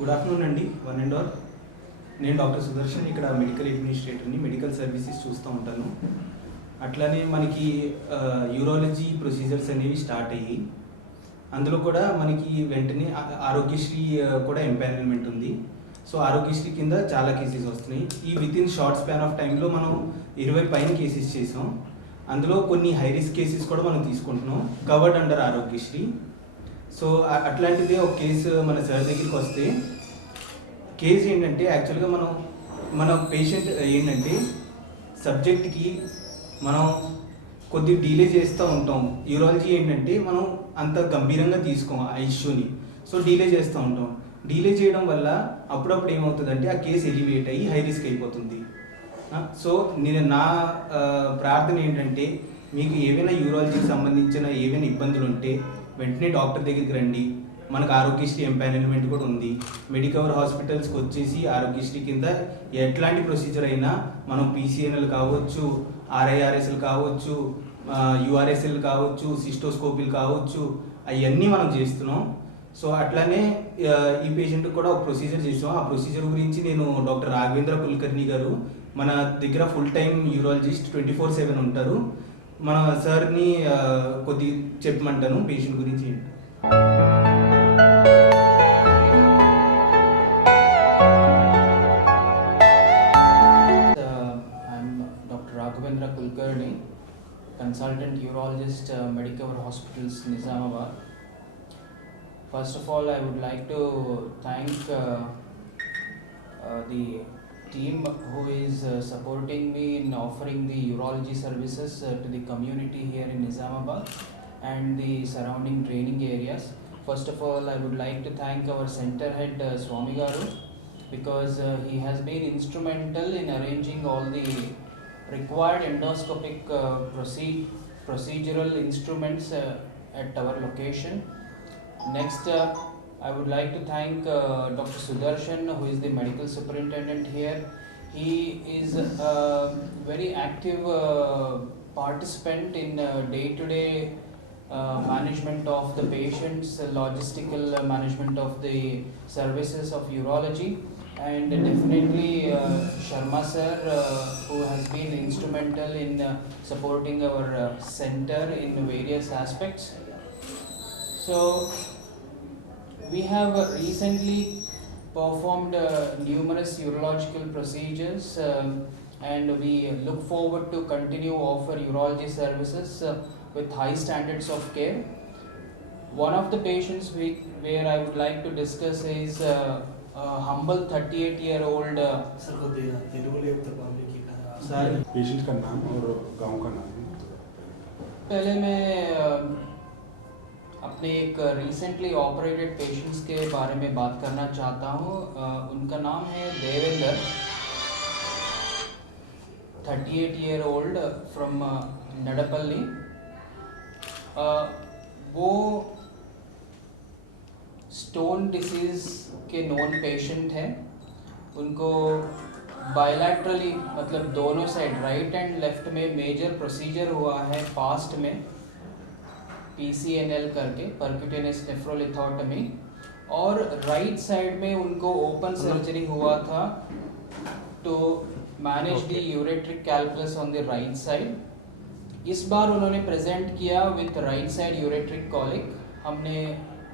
Good afternoon అండి, one and all. నేను doctor Sudarshan, ఇక్కడ మెడికల్ అడ్మినిస్ట్రేటర్ని. మెడికల్ సర్వీసెస్ చూస్తూ ఉంటాను. అట్లానే మనకి యూరాలజీ ప్రొసీజర్స్ అనేవి స్టార్ట్ అయ్యి, అందులో కూడా మనకి వెంటనే ఆరోగ్యశ్రీ కూడా ఎంపానల్మెంట్ ఉంది. సో ఆరోగ్యశ్రీ కింద చాలా కేసెస్ వస్తున్నాయి. ఈ with in short span of టైంలో మనం 20 పైన కేసెస్ చేసాం. అందులో కొన్ని హై రిస్క్ కేసెస్ కూడా మనం తీసుకుంటున్నాం, కవర్డ్ అండర్ ఆరోగ్యశ్రీ. సో అట్లాంటిదే ఒక కేసు మన సార్ దగ్గరికి వస్తే, కేసు ఏంటంటే యాక్చువల్గా మన పేషెంట్ ఏంటంటే సబ్జెక్ట్కి మనం కొద్ది డిలే చేస్తూ ఉంటాం. యూరాలజీ ఏంటంటే మనం అంత గంభీరంగా తీసుకోం ఆ ఇష్యూని, సో డిలే చేస్తూ ఉంటాం. డిలే చేయడం వల్ల అప్పుడప్పుడు ఏమవుతుందంటే ఆ కేసు ఎలివేట్ అయ్యి హై రిస్క్ అయిపోతుంది. సో నా ప్రార్థన ఏంటంటే, మీకు ఏవైనా యూరాలజీకి సంబంధించిన ఏవైనా ఇబ్బందులు ఉంటే వెంటనే డాక్టర్ దగ్గరికి రండి. మనకు ఆరోగ్యశ్రీ ఎంపానల్మెంట్ కూడా ఉంది. మెడికవర్ హాస్పిటల్స్కి వచ్చేసి ఆరోగ్యశ్రీ కింద ఎట్లాంటి ప్రొసీజర్ అయినా మనం పీసీఎన్ఎల్ కావచ్చు, ఆర్ఐఆర్ఎస్ఎల్ కావచ్చు, యూఆర్ఎస్ఎల్ కావచ్చు, సిస్టోస్కోపీలు కావచ్చు, అవన్నీ మనం చేస్తున్నాం. సో అట్లానే ఈ పేషెంట్కి కూడా ఒక ప్రొసీజర్ చేసాం. ఆ ప్రొసీజర్ గురించి నేను డాక్టర్ రాఘవేంద్ర కుల్కర్ణి గారు, మన దగ్గర ఫుల్ టైం యూరాలజిస్ట్ 24/7 ఉంటారు. మన సార్ని కొద్ది చెప్పమంటాను పేషెంట్ గురించి. I'm Dr. Raghavendra Kulkarni, consultant urologist, Medicover Hospitals, Nizamabad. First of all, I would like to thank the team who is supporting me in offering the urology services to the community here in Nizamabad and the surrounding training areas. First of all, I would like to thank our center head Swami Garu, because he has been instrumental in arranging all the required endoscopic procedural instruments at our location. Next, I would like to thank Dr. Sudarshan, who is the medical superintendent here. He is a very active participant in day-to-day management of the patients, logistical management of the services of urology, and definitely Sharma sir, who has been instrumental in supporting our center in various aspects. So we have recently performed numerous urological procedures, and we look forward to continue offer urology services with high standards of care. One of the patients where I would like to discuss is a humble 38-year-old. Patient का नाम और गांव का नाम। पहले मैं अपने एक रिसेंटली ऑपरेटेड पेशेंट्स के बारे में बात करना चाहता हूँ। उनका नाम है देवेंद्र, 38-year-old फ्रॉम नडपल्ली। वो स्टोन डिसीज़ के नॉन पेशेंट हैं। उनको बायलैटरली, मतलब दोनों साइड राइट एंड लेफ्ट में मेजर प्रोसीजर हुआ है पास्ट में, PCNL करके, परक्यूटेनियस नेफ्रोलिथोटमी, और राइट साइड में उनको ओपन सर्जरी हुआ था to manage the ureteric calculus on the right side. इस बार उन्होंने प्रेजेंट किया with right side ureteric colic. हमने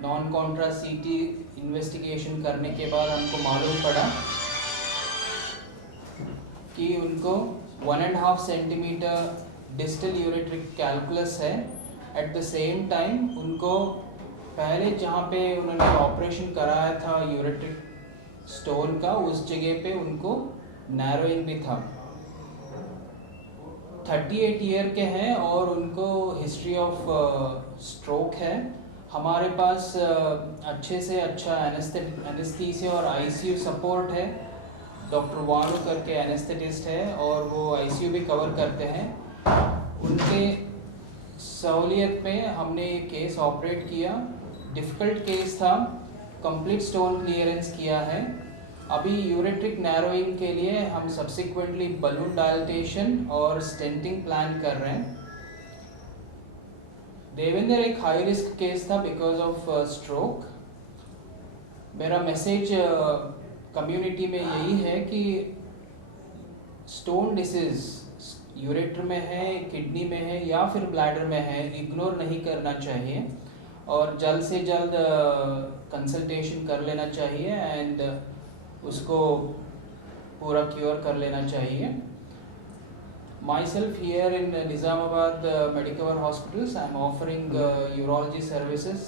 नॉन कॉन्ट्रा CT इन्वेस्टिगेशन करने के बाद हमको मालूम पड़ा कि उनको 1.5 सेंटीमीटर डिस्टल यूरेट्रिक कैलकुलस है। एट द सेम टाइम उनको पहले जहाँ पे उन्होंने ऑपरेशन कराया था यूरेट्रिक स्टोन का, उस जगह पे उनको नैरोइंग भी था। 38 ईयर के हैं और उनको हिस्ट्री ऑफ स्ट्रोक है। हमारे पास अच्छे से अच्छा एनेस्थीसिया और ICU सपोर्ट है। डॉक्टर वाणु करके एनेस्थेटिस्ट है और वो ICU भी कवर करते हैं। उनके सहूलियत में हमने ये केस ऑपरेट किया। डिफ़िकल्ट केस था, कंप्लीट स्टोन क्लियरेंस किया है। अभी यूरेट्रिक नैरोइंग के लिए हम सब्सिक्वेंटली बलून डायलिटेशन और स्टेंटिंग प्लान कर रहे हैं। देवेंद्र एक हाई रिस्क केस था बिकॉज ऑफ स्ट्रोक। मेरा मैसेज कम्युनिटी में यही है कि स्टोन डिसीज यूरेटर में है, किडनी में है या फिर ब्लैडर में है, इग्नोर नहीं करना चाहिए और जल्द से जल्द कंसल्टेशन कर लेना चाहिए एंड उसको पूरा क्योर कर लेना चाहिए। Myself here in Nizamabad Medicover Hospitals, I am offering urology services,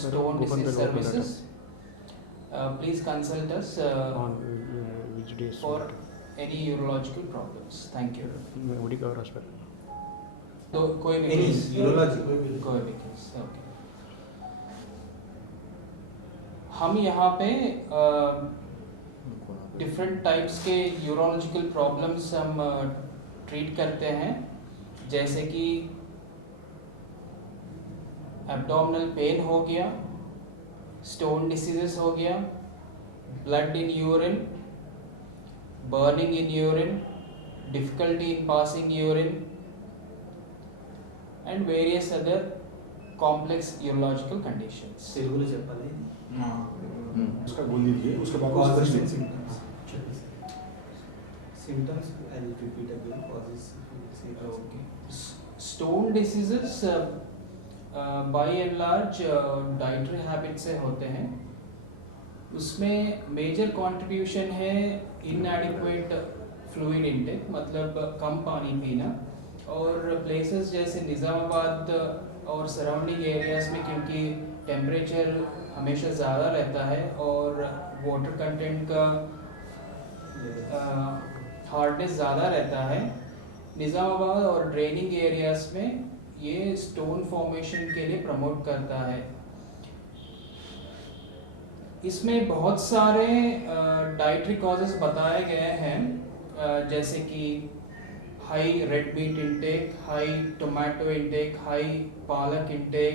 stone disease services. Please consult us on which days for any urological problems. Thank you. Medicover hospital. तो कोई भी Any case, urology, कोई भी case, okay. हम यहाँ पे different types के urological problems हम ट्रीट करते हैं, जैसे कि एब्डोमिनल पेन हो गया, स्टोन डिसीजेस हो गया, blood in urine, burning in urine, difficulty in passing urine and various other complex urological conditions. తెలుగులో చెప్పాలి उसका गोल दीजिए, उसके बाद causes उसका and symptoms. Symptoms I will repeat again. Causes Okay. Stone diseases by and large dietary habit से होते हैं। उसमें मेजर कंट्रीब्यूशन है इनएडिक्वेट फ्लूइड इनटेक, मतलब कम पानी पीना, और प्लेसेस जैसे निज़ामाबाद और सराउंडिंग एरियाज़ में क्योंकि टेम्परेचर हमेशा ज़्यादा रहता है और वाटर कंटेंट का हार्डनेस ज़्यादा रहता है, निज़ामाबाद और ड्रेनिंग एरियाज़ में ये स्टोन फॉर्मेशन के लिए प्रमोट करता है। इसमें बहुत सारे डाइटरी कॉजेस बताए गए हैं, जैसे कि high red meat intake, high tomato intake, high पालक इंटेक,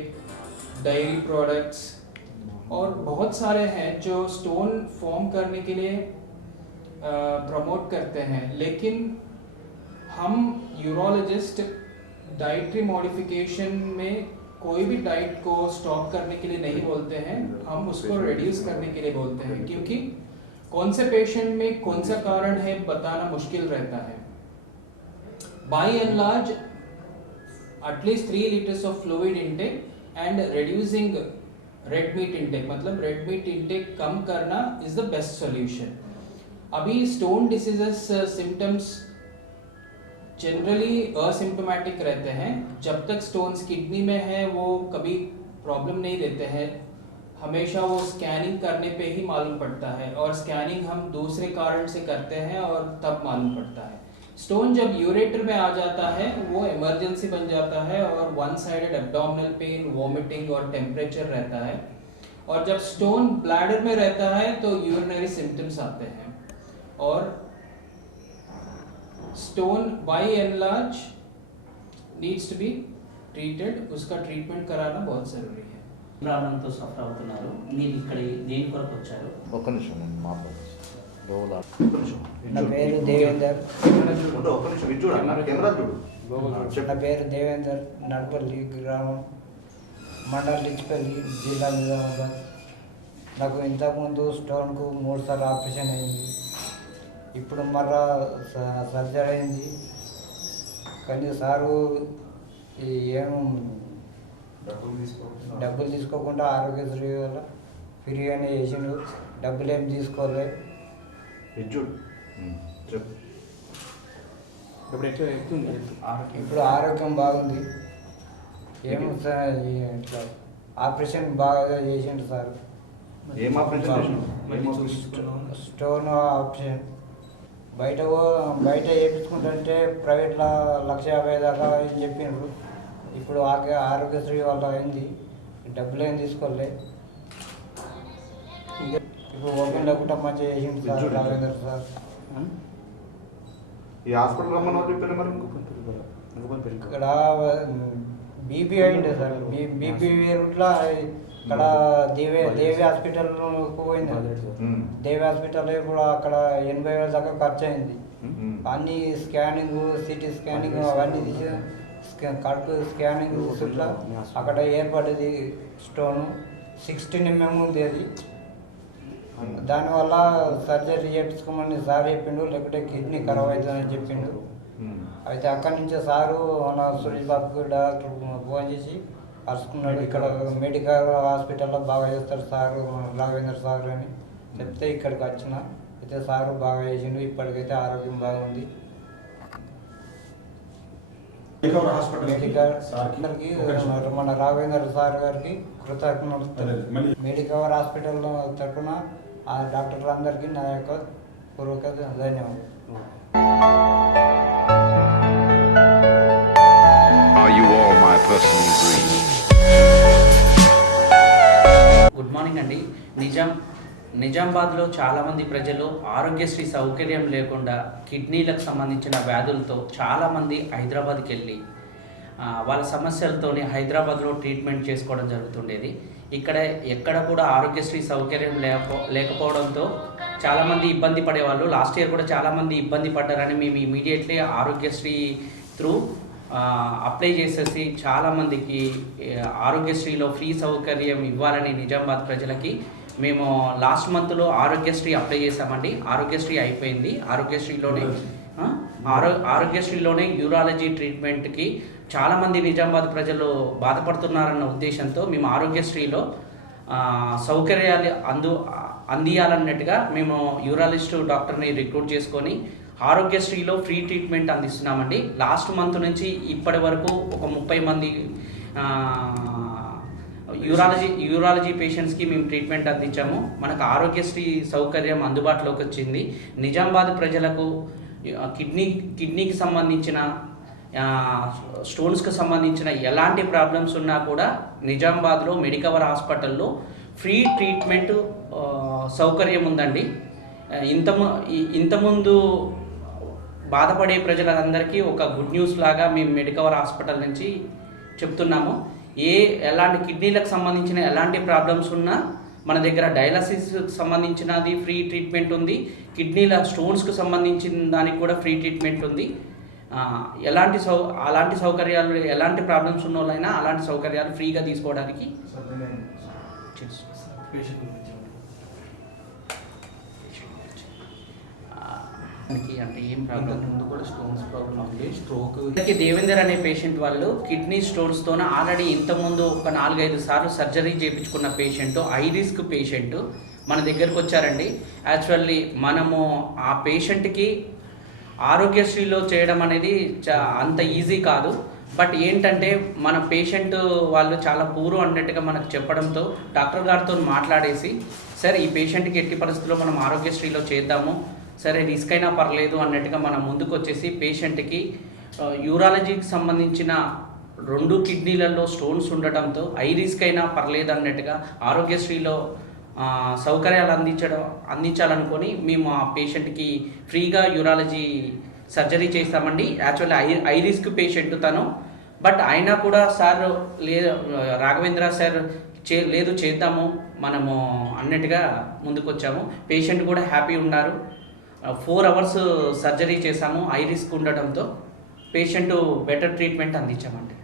डेयरी प्रोडक्ट्स, और बहुत सारे हैं जो स्टोन फॉर्म करने के लिए प्रमोट करते हैं। लेकिन हम यूरोलॉजिस्ट डाइटरी मॉडिफिकेशन में कोई भी डाइट को स्टॉप करने के लिए नहीं बोलते हैं, हम उसको रिड्यूस करने के लिए बोलते हैं, क्योंकि कौन से पेशेंट में कौन सा कारण है बताना मुश्किल रहता है। By and large, at least 3 liters of fluid intake and reducing red meat intake, मतलब red meat intake कम करना is the best solution। अभी stone diseases symptoms generally asymptomatic रहते हैं, जब तक स्टोन्स किडनी में है वो कभी प्रॉब्लम नहीं देते हैं, हमेशा वो स्कैनिंग करने पे ही मालूम पड़ता है, और स्कैनिंग हम दूसरे कारण से करते हैं और तब मालूम पड़ता है। स्टोन जब यूरेटर में आ जाता है वो इमरजेंसी बन जाता है और one sided abdominal pain, vomiting और टेम्परेचर रहता है, और जब स्टोन ब्लैडर में रहता है तो यूरिनरी सिम्टम्स आते हैं। और stone by and large needs to be treated, उसका ट्रीटमेंट कराना बहुत जरूरी है। ప్రాబ్లంతో సఫర్ అవుతున్నారు, మీరు ఇక్కడ దేని కొరకు వచ్చారు? ఒక్క నిమిషం నేను మాట్లాడచ్చు నా పేరు దేవేందర్. ఒక్క నిమిషం ఇది చూడన్నా కెమెరా చూడు నా పేరు దేవేందర్, నడపల్లి గ్రామం, మండల్ లిచ్పల్లి, జిల్లా నిజామాబాద్. నాకు ఇంతకుముందు స్టోన్కు 3 సార్లు ఆపరేషన్ అయింది, ఇప్పుడు మళ్ళా సర్జరీ అయింది. కానీ సారు ఏం డబ్బులు తీసుకోకుండా ఆరోగ్యశ్రీ వల్ల ఫ్రీగానే చేసిండు, డబ్బులు ఏం తీసుకోలే. ఇది చూడు చెప్పు ఇప్పుడు ఎట్లా ఎక్కుతుంది? ఇప్పుడు ఆరోగ్యం బాగుంది. ఏమో సార్ ఇట్లా ఆపరేషన్ బాగా చేసిండు సార్. ఏం ఆపరేషన్? స్టోన్ ఆపరేషన్ బయట చేయించుకుంటుంటే ప్రైవేట్లో 1,50,000 దాకా అని చెప్పిండ్రు. ఇప్పుడు ఆరోగ్యశ్రీ వల్ల అయింది, డబ్బులు ఏం తీసుకోలే. ఇప్పుడు ఓపెన్ లేకుండా మంచిగా చేసిండు సార్ రాఘవేంద్ర సార్. ఈ హాస్పిటల్ రమ్మని చెప్పారు మరి ఇక్కడ బీపీ అయింది సార్, బీపీ రూట్లో ఇక్కడ దేవి హాస్పిటల్కు పోయింది. దేవి హాస్పిటల్ కూడా అక్కడ 80,000 దాకా ఖర్చు అయింది. అన్ని స్కానింగ్, సిటీ స్కానింగ్ అవన్నీ తీసి కడుపు స్కానింగ్ ఇట్లా అక్కడ ఏర్పడ్డది స్టోను. 16 mm ఉంది అది. దానివల్ల సర్జరీ చేయించుకోమని సార్ చెప్పిండు, లేకుంటే కిడ్నీ ఖరాబ్ అవుతుందని చెప్పిండు. అయితే అక్కడి నుంచే సారు మన సురేష్ బాబుకి డాక్టర్ ఫోన్ చేసి కలుసుకున్నాడు. ఇక్కడ మెడికల్ హాస్పిటల్లో బాగా చేస్తారు సారు రాఘవేంద్ర సార్ అని చెప్తే ఇక్కడికి వచ్చిన. అయితే సారు బాగా చేసిండు, ఇప్పటికైతే ఆరోగ్యం బాగుంది. మెడికల్ హాస్పిటల్కి మన రాఘవేంద్ర సార్ గారికి కృతజ్ఞతలు. మెడికవర్ హాస్పిటల్ తరఫున ఆ డాక్టర్లందరికీ నా యొక్క పూర్వక ధన్యవాదాలు. Are you all my personal dreams? Good morning అండి. నిజామాబాద్లో చాలామంది ప్రజలు ఆరోగ్యశ్రీ సౌకర్యం లేకుండా కిడ్నీలకు సంబంధించిన వ్యాధులతో చాలామంది హైదరాబాద్కి వెళ్ళి వాళ్ళ సమస్యలతోని హైదరాబాద్లో ట్రీట్మెంట్ చేసుకోవడం జరుగుతుండేది. ఎక్కడ కూడా ఆరోగ్యశ్రీ సౌకర్యం లేకపోవడంతో చాలామంది ఇబ్బంది పడేవాళ్ళు. లాస్ట్ ఇయర్ కూడా చాలామంది ఇబ్బంది పడ్డారని మేము ఇమీడియట్లీ ఆరోగ్యశ్రీ త్రూ అప్లై చేసేసి చాలామందికి ఆరోగ్యశ్రీలో ఫ్రీ సౌకర్యం ఇవ్వాలని నిజామాబాద్ ప్రజలకి మేము లాస్ట్ మంత్లో ఆరోగ్యశ్రీ అప్లై చేసామండి. ఆరోగ్యశ్రీ అయిపోయింది. ఆరోగ్యశ్రీలోనే యూరాలజీ ట్రీట్మెంట్కి చాలామంది నిజామాబాద్ ప్రజలు బాధపడుతున్నారన్న ఉద్దేశంతో మేము ఆరోగ్యశ్రీలో సౌకర్యాలు అందియాలన్నట్టుగా మేము యూరాలజిస్ట్ డాక్టర్ని రిక్రూట్ చేసుకొని ఆరోగ్యశ్రీలో ఫ్రీ ట్రీట్మెంట్ అందిస్తున్నామండి. లాస్ట్ మంత్ నుంచి ఇప్పటి వరకు ఒక 30 మంది యూరాలజీ పేషెంట్స్కి మేము ట్రీట్మెంట్ అందించాము. మనకు ఆరోగ్యశ్రీ సౌకర్యం అందుబాటులోకి వచ్చింది. నిజామాబాద్ ప్రజలకు కిడ్నీకి సంబంధించిన స్టోన్స్కి సంబంధించిన ఎలాంటి ప్రాబ్లమ్స్ ఉన్నా కూడా నిజామాబాద్లో మెడికవర్ హాస్పిటల్లో ఫ్రీ ట్రీట్మెంట్ సౌకర్యం ఉందండి. ఇంతకుముందు బాధపడే ప్రజలందరికీ ఒక గుడ్ న్యూస్ లాగా మేము మెడికవర్ హాస్పిటల్ నుంచి చెప్తున్నాము. ఎలాంటి కిడ్నీలకు సంబంధించిన ఎలాంటి ప్రాబ్లమ్స్ ఉన్నా మన దగ్గర డయాలసిస్కి సంబంధించినది ఫ్రీ ట్రీట్మెంట్ ఉంది. కిడ్నీల స్టోన్స్కి సంబంధించిన దానికి కూడా ఫ్రీ ట్రీట్మెంట్ ఉంది. అలాంటి సౌకర్యాలు ఎలాంటి ప్రాబ్లమ్స్ ఉన్న వాళ్ళైనా అలాంటి సౌకర్యాలు ఫ్రీగా తీసుకోవడానికి అంటే ఏం ప్రాబ్లం ముందు కూడా స్టోన్స్ ప్రాబ్లం ఉంది. స్ట్రోక్ దేవేందర్ అనే పేషెంట్ వాళ్ళు కిడ్నీ స్టోన్స్తో ఆల్రెడీ ఇంతకుముందు ఒక 4-5 సార్లు సర్జరీ చేయించుకున్న పేషెంట్, హై రిస్క్ పేషెంట్ మన దగ్గరకు వచ్చారండి. యాక్చువల్లీ మనము ఆ పేషెంట్కి ఆరోగ్యశ్రీలో చేయడం అనేది అంత ఈజీ కాదు. బట్ ఏంటంటే మన పేషెంట్ వాళ్ళు చాలా పూర్ అన్నట్టుగా మనకు చెప్పడంతో డాక్టర్ గారితో మాట్లాడేసి సరే ఈ పేషెంట్కి ఎట్టి పరిస్థితుల్లో మనం ఆరోగ్యశ్రీలో చేద్దాము, సరే రిస్క్ అయినా పర్లేదు అన్నట్టుగా మనం ముందుకు వచ్చేసి పేషెంట్కి యూరాలజీకి సంబంధించిన 2 కిడ్నీలలో స్టోన్స్ ఉండటంతో హై రిస్క్ అయినా పర్లేదు అన్నట్టుగా ఆరోగ్యశ్రీలో సౌకర్యాలు అందించాలనుకొని మేము ఆ పేషెంట్కి ఫ్రీగా యూరాలజీ సర్జరీ చేస్తామండి. యాక్చువల్లీ హై రిస్క్ పేషెంట్ తను. బట్ అయినా కూడా సార్ రాఘవేంద్ర సార్ లేదు చేద్దాము మనము అన్నట్టుగా ముందుకు వచ్చాము. పేషెంట్ కూడా హ్యాపీ ఉన్నారు. 4 hours సర్జరీ చేశాము. హై రిస్క్ ఉండటంతో పేషెంట్ బెటర్ ట్రీట్మెంట్ అందించామండి.